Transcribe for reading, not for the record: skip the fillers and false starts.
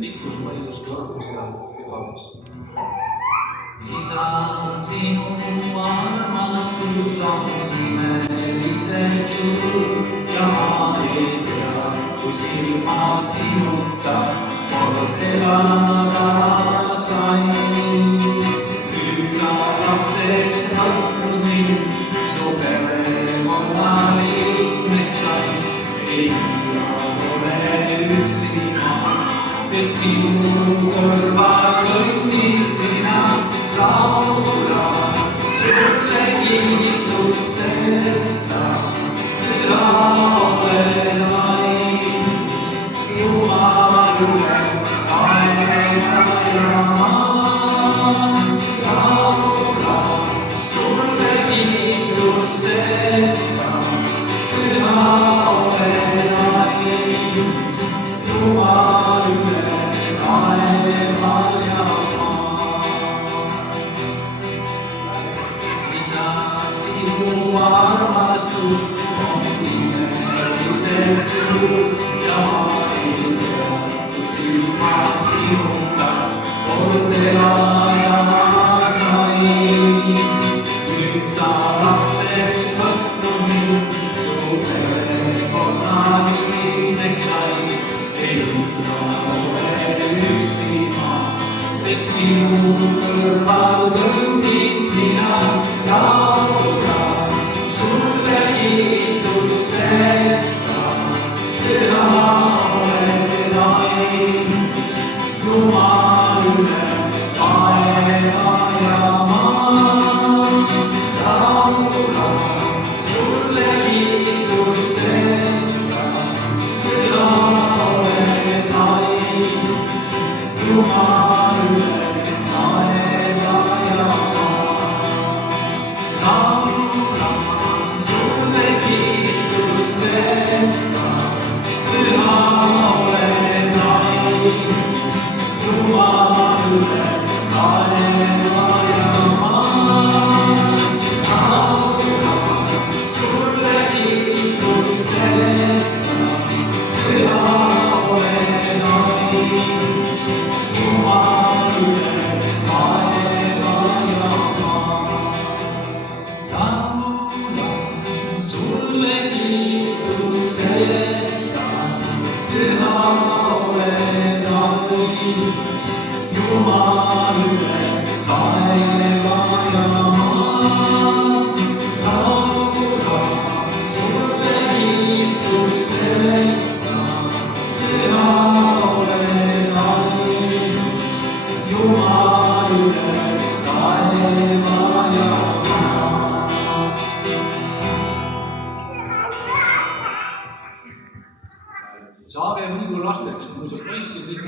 Liklus mõjus kõrgus ja sügavus. Isa, sinu armastus on imeliselt suur ja ma ei tea, kui silmad sinuta kord elada sain. Nüüd sa lapseks võtnud mind, su perekonna liikmeks sain. Ei ole üksi ma, sest minu kõrval kõnnid sina. Laula sulle kiitus, sest sa oled ainus Jumala üle taeva ja maa. Laula sulle kiitus, sest sa oled ainus Jumala üle taeva ja maa. Sinu armastus on imeliselt suur ja ma ei tea, kui silmad sinuta kord elada sain. Nüüd sa lapseks võtnud mind, su perekonna liikmeks sain. Ei ole üksi ma, sest minu kõrval kõndid sina. Laula sulle kiitus, sest sa oled ainus Jumal üle taeva ja maa. Laula sulle kiitus, sest sa oled ainus Jumal üle taeva ja maa. Laula sulle kiitus, sest sa oled ainus Jumal üle taeva ja maa. Laula sulle kiitus, sest sa oled ainus Jumal üle taeva ja maa. Laula sulle kiitus, sest sa oled ainus Jumal üle taeva ja maa. Laula sulle kiitus, sest sa oled ainus Jumal üle taeva ja maa. Saage Riigikogu lasteks, kui see poiss siin kõik